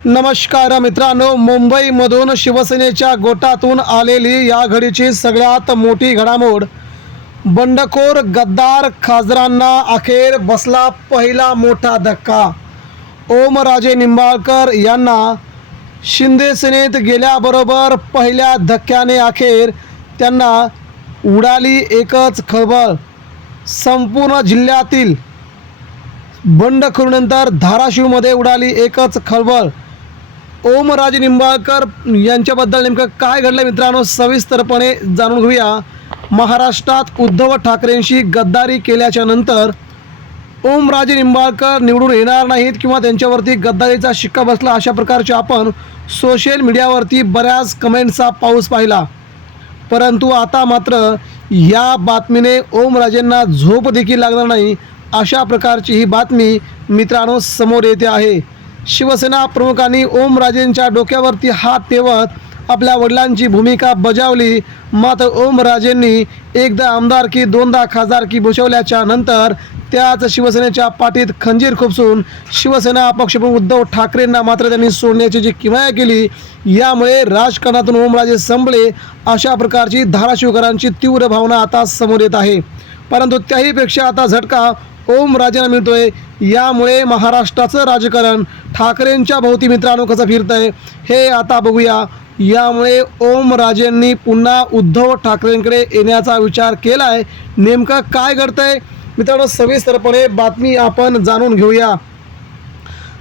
नमस्कार मित्रांनो, मुंबईमधून शिवसेनेच्या गोटातून आलेली या घडीची सगळ्यात मोठी घडामोड. बंडखोर गद्दार खासदारांना अखेर बसला पहिला मोठा धक्का. ओमराजे निंबाळकर यांना शिंदे सेनेत गेल्याबरोबर पहिल्या धक्क्याने अखेर त्यांना उडाली एकच खळबळ. संपूर्ण जिल्ह्यातील बंडखोरीनंतर धाराशिवमध्ये उडाली एकच खळबळ. ओमराजे निंबाळकर यांच्याबद्दल नेमकं काय घडलं मित्रांनो, सविस्तरपणे जाणून घेऊया. महाराष्ट्रात उद्धव ठाकरेंशी गद्दारी केल्याच्या नंतर ओमराजे निंबाळकर निवडून येणार नाहीत किंवा त्यांच्यावरती गद्दारीचा शिक्का बसला, अशा प्रकारचे आपण सोशल मीडियावरती बऱ्याच कमेंट्सचा पाऊस पाहिला. परंतु आता मात्र या बातमीने ओमराजेंना झोप देखील लागणार नाही, अशा प्रकारची ही बातमी मित्रांनो समोर येते आहे. शिवसेना प्रमुखांनी ओमराजेंच्या डोक्यावरती हात ठेवत आपल्या वडिलांची भूमिका बजावली. मात्र ओमराजेंनी एकदा आमदारकी दोनदा खासदारकी भूषवल्याच्या नंतर त्याच शिवसेनेच्या पाठीत खंजीर खुपसून शिवसेना पक्षप्रमुख उद्धव ठाकरेंना मात्र त्यांनी सोडण्याची जी किमया केली, यामुळे राजकारणातून ओमराजे संपले, अशा प्रकारची धाराशिवकरांची तीव्र भावना आता समोर येत आहे. परंतु त्याहीपेक्षा आता झटका ओमराजेंना मिळतोय. यामुळे महाराष्ट्राचं राजकारण ठाकरेंच्या भोवती मित्रांनो कसं फिरतंय हे आता बघूया. यामुळे ओमराजेंनी पुन्हा उद्धव ठाकरेंकडे येण्याचा विचार केलाय. नेमकं काय घडतंय मित्रांनो, सविस्तरपणे बातमी आपण जाणून घेऊया.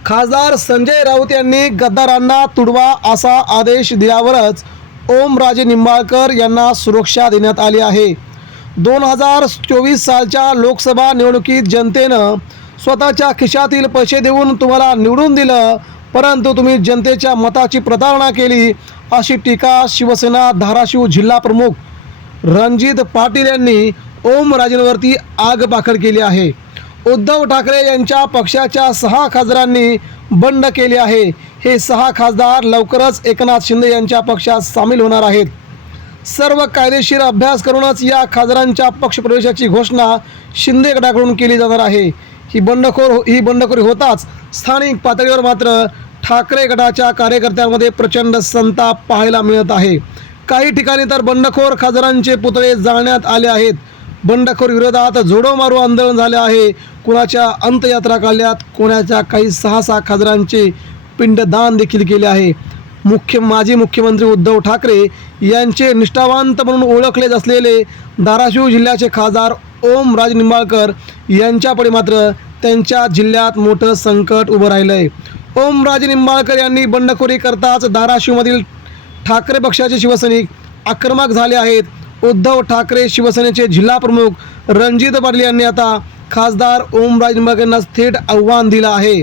खासदार संजय राऊत यांनी गद्दारांना तुडवा असा आदेश दिल्यावरच ओमराजे निंबाळकर यांना सुरक्षा देण्यात आली आहे. 2024 सालच्या लोकसभा निवडणुकीत जनतेनं स्वतःच्या खिशातील पैसे देऊन तुम्हाला निवडून दिलं, परंतु तुम्ही जनतेच्या मताची प्रतारणा केली, अशी टीका शिवसेना धाराशिव जिल्हा प्रमुख रणजित पाटील यांनी ओमराजेंवरती आगपाखड केली आहे. उद्धव ठाकरे यांच्या पक्षाच्या 6 खासदारांनी बंड केले आहे. हे 6 खासदार लवकरच एकनाथ शिंदे यांच्या पक्षात सामील होणार आहेत. सर्व कायदेशीर अभ्यास करूनच या खासदारांच्या पक्षप्रवेशाची घोषणा शिंदे गटाकडून केली जाणार आहे. ही बंडखोरी होताच स्थानिक पातळीवर मात्र ठाकरे गटाच्या कार्यकर्त्यांमध्ये प्रचंड संताप पाहायला मिळत आहे. काही ठिकाणी तर बंडखोर खासदारांचे पुतळे जाळण्यात आले आहेत. बंडखोर विरोधात जोडो मारो आंदोलन झाले आहे. कुणाच्या अंत्ययात्रा काढल्यात, कोणाच्या काही 6 खासदारांचे पिंडदान देखील केले आहे. माजी मुख्यमंत्री उद्धव ठाकरे यांचे निष्ठावंत म्हणून ओळखले असलेले धाराशिव जिल्ह्याचे खासदार ओमराजे निंबाळकर यांच्यापुढे मात्र त्यांच्या जिल्ह्यात मोठं संकट उभं राहिलं आहे. ओमराजे निंबाळकर यांनी बंडखोरी करताच धाराशिवमधील ठाकरे पक्षाचे शिवसैनिक आक्रमक झाले आहेत. उद्धव ठाकरे शिवसेनेचे जिल्हा प्रमुख रणजित पाटील यांनी आता खासदार ओमराजे निंबाळकर यांना थेट आव्हान दिलं आहे.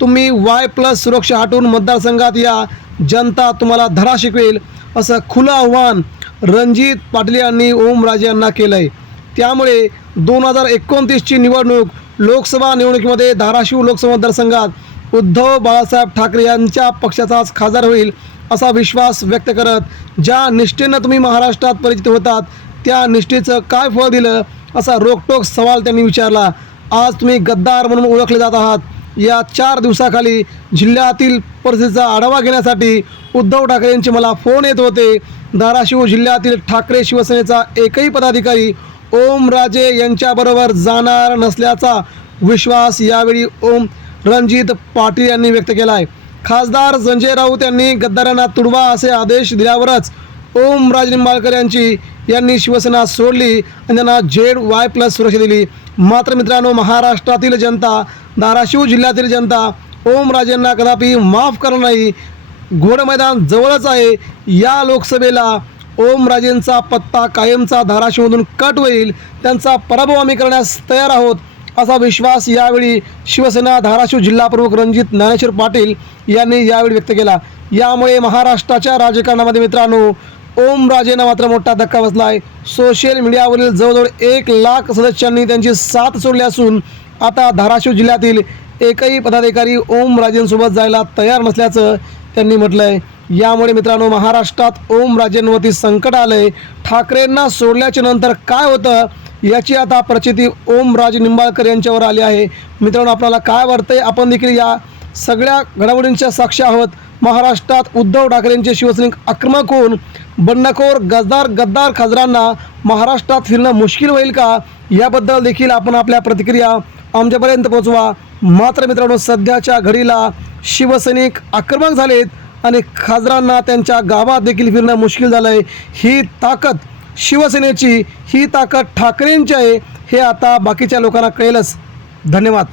तुम्ही Y+ सुरक्षा हटवून मतदारसंघात या, जनता तुम्हाला धडा शिकवेल, असं खुलं आव्हान रणजित पाटील यांनी ओमराजे यांना केलं आहे. त्यामुळे 2029ची निवडणूक लोकसभा निवडणुकीमध्ये धाराशिव लोकसभा मतदारसंघात उद्धव बाळासाहेब ठाकरे यांच्या पक्षाचाच खासदार होईल, असा विश्वास व्यक्त करत ज्या निष्ठेनं तुम्ही महाराष्ट्रात परिचित होतात त्या निष्ठेचं काय फळ दिलं, असा रोखटोक सवाल त्यांनी विचारला. आज तुम्ही गद्दार म्हणून ओळखले जात आहात. या 4 दिवसाखाली जिल्ह्यातील परिस्थितीचा आढावा घेण्यासाठी उद्धव ठाकरे यांचे मला फोन येत होते. धाराशिव जिल्ह्यातील ठाकरे शिवसेनेचा एकही पदाधिकारी ओमराजे यांच्याबरोबर जाणार नसल्याचा विश्वास यावेळी रणजित पाटील यांनी व्यक्त केला आहे. खासदार संजय राऊत यांनी गद्दारांना तुडवा असे आदेश दिल्यावरच ओमराजे निंबाळकर यांनी शिवसेना सोडली आणि त्यांना ZY+ सुरक्षा दिली. मात्र मित्रांनो, महाराष्ट्रातील जनता, धाराशिव जिल्ह्यातील जनता ओमराजेंना कदापि माफ करणार नाही. घोड मैदान जवळच आहे. या लोकसभेला ओमराजेंचा पत्ता कायमचा धाराशिवमधून कट होईल. त्यांचा पराभव आम्ही करण्यास तयार आहोत, असा विश्वास यावेळी शिवसेना धाराशिव जिल्हा प्रमुख रणजित ज्ञानेश्वर पाटील यांनी यावेळी व्यक्त केला. यामुळे महाराष्ट्राच्या राजकारणामध्ये मित्रांनो ओमराजेंना मात्र मोठा धक्का बसला आहे. सोशल मीडियावरील जवळजवळ 1 लाख सदस्यांनी त्यांची साथ सोडली असून आता धाराशिव जिल्ह्यातील एकही पदाधिकारी ओमराजेंसोबत जायला तयार नसल्याचं त्यांनी म्हटलं आहे. यामुळे मित्रांनो महाराष्ट्रात ओमराजेंवरती संकट आलं आहे. ठाकरेंना सोडल्याच्या नंतर काय होतं याची आता प्रचिती ओमराजे निंबाळकर यांच्यावर आली आहे. मित्रांनो, आपल्याला काय वाटतंय आपण देखील या सगळ्या घडामोडींच्या साक्षी आहोत. महाराष्ट्रात उद्धव ठाकरेंचे शिवसैनिक आक्रमक होऊन बंडखोर गद्दार खासदारांना महाराष्ट्रात फिरणं मुश्किल होईल का, याबद्दल देखील आपण आपल्या प्रतिक्रिया आमच्यापर्यंत पोहोचवा. मात्र मित्रांनो, सध्याच्या घडीला शिवसैनिक आक्रमक झालेत आणि खासदारांना त्यांच्या गावात देखील फिरणं मुश्किल झालं आहे. ही ताकद शिवसेनेची, ही ताकद ठाकरेंची आहे, हे आता बाकीच्या लोकांना कळेलच. धन्यवाद.